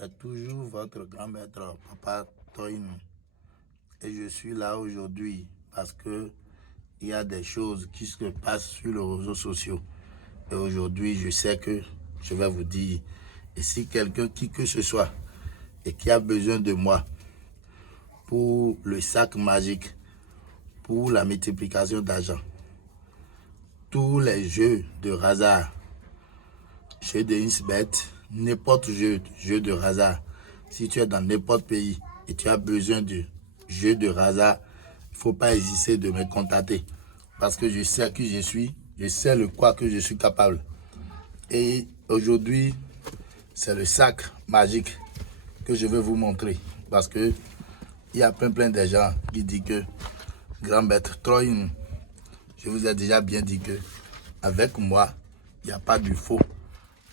C'est toujours votre grand maître, Papa Toyin. Et je suis là aujourd'hui parce que il y a des choses qui se passent sur les réseaux sociaux. Et aujourd'hui, je sais que je vais vous dire, et si quelqu'un qui que ce soit et qui a besoin de moi pour le sac magique, pour la multiplication d'argent, tous les jeux de hasard, jeux de Insbet, n'importe jeu de hasard, si tu es dans n'importe pays et tu as besoin de jeux de hasard, il ne faut pas hésiter de me contacter parce que je sais qui je suis, je sais le quoi que je suis capable. Et aujourd'hui, c'est le sac magique que je vais vous montrer parce que il y a plein de gens qui disent que grand maître Toyin, je vous ai déjà bien dit que avec moi, il n'y a pas de faux.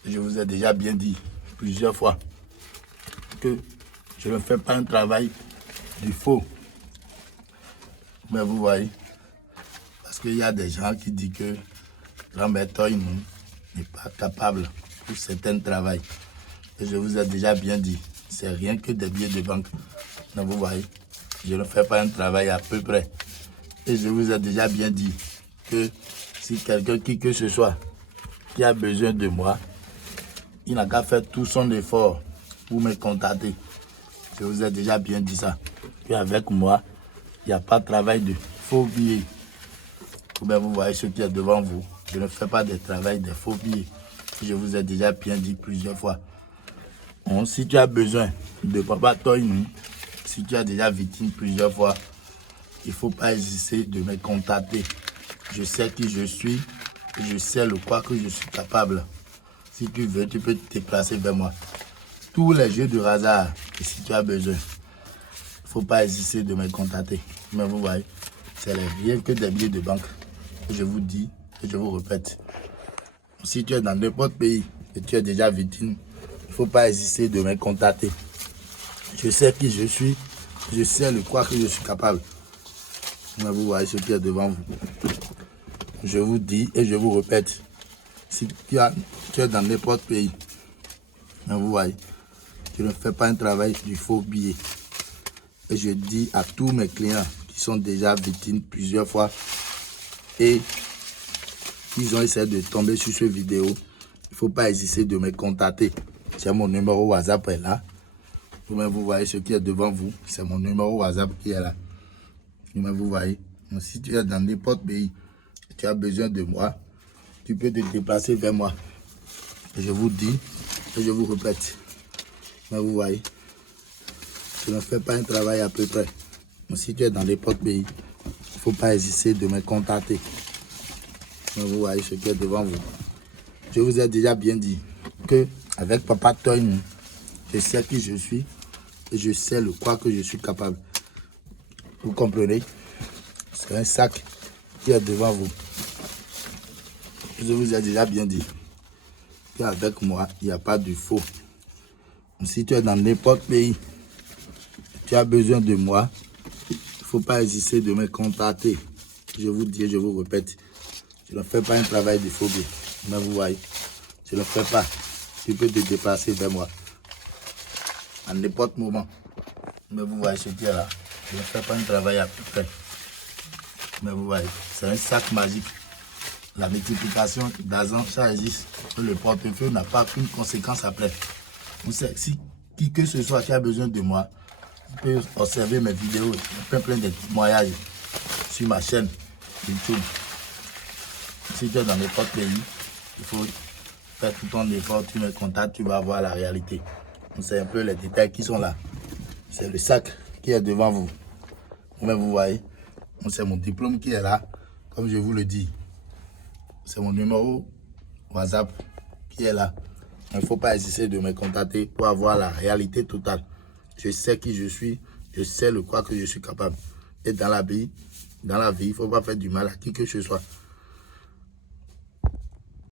Je vous ai déjà bien dit plusieurs fois que je ne fais pas un travail du faux. Mais vous voyez, parce qu'il y a des gens qui disent que grand maître Toyin n'est pas capable pour certains travail. Et je vous ai déjà bien dit, c'est rien que des billets de banque. Donc vous voyez, je ne fais pas un travail à peu près. Et je vous ai déjà bien dit que si quelqu'un qui que ce soit qui a besoin de moi, il n'a qu'à faire tout son effort pour me contacter. Je vous ai déjà bien dit ça. Et avec moi, il n'y a pas de travail de faux billets. Vous voyez ce qui est devant vous. Je ne fais pas de travail de faux billets. Je vous ai déjà bien dit plusieurs fois. Bon, si tu as besoin de Papa Toyin, si tu as déjà victime plusieurs fois, il ne faut pas hésiter de me contacter. Je sais qui je suis et je sais le quoi que je suis capable. Si tu veux, tu peux te déplacer vers moi. Tous les jeux de hasard, et si tu as besoin, il ne faut pas hésiter de me contacter. Mais vous voyez, c'est rien que des billets de banque. Je vous dis et je vous répète. Si tu es dans n'importe pays et tu es déjà victime, il ne faut pas hésiter de me contacter. Je sais qui je suis, je sais le quoi que je suis capable. Mais vous voyez ce qui est devant vous. Je vous dis et je vous répète. Si tu es dans n'importe pays, mais vous voyez, je ne fais pas un travail du faux billet. Et je dis à tous mes clients qui sont déjà victimes plusieurs fois et ils ont essayé de tomber sur cette vidéo, il ne faut pas hésiter de me contacter. C'est mon numéro WhatsApp est là. Vous voyez ce qui est devant vous. C'est mon numéro WhatsApp qui est là. Vous voyez. Donc, si tu es dans n'importe pays, tu as besoin de moi, tu peux te déplacer vers moi. Et je vous dis et je vous répète. Mais vous voyez, je ne fais pas un travail à peu près. Donc, si tu es dans n'importe pays, il ne faut pas hésiter de me contacter. Mais vous voyez ce qui est devant vous. Je vous ai déjà bien dit que avec Papa Toyin, je sais qui je suis et je sais le quoi que je suis capable. Vous comprenez? C'est un sac qui est devant vous. Je vous ai déjà bien dit qu'avec moi, il n'y a pas de faux. Si tu es dans n'importe pays, tu as besoin de moi, il ne faut pas hésiter de me contacter. Je vous dis et je vous répète, je ne fais pas un travail de faux billets. Mais vous voyez, je ne le fais pas. Tu peux te déplacer vers moi à n'importe moment. Mais vous voyez ce qui est là. Je ne fais pas un travail à peu près. Mais vous voyez, c'est un sac magique. La multiplication d'argent, ça existe. Le portefeuille n'a pas qu'une conséquence après. Vous savez, si qui que ce soit qui a besoin de moi, il peut observer mes vidéos. Il y a plein de témoignages sur ma chaîne YouTube. Si tu es dans n'importe pays, il faut faire tout ton effort, tu me contactes, tu vas voir la réalité. C'est un peu les détails qui sont là. C'est le sac qui est devant vous. Mais vous voyez, c'est mon diplôme qui est là, comme je vous le dis. C'est mon numéro WhatsApp qui est là. Il ne faut pas hésiter de me contacter pour avoir la réalité totale. Je sais qui je suis, je sais le quoi que je suis capable. Et dans la vie, il ne faut pas faire du mal à qui que ce soit.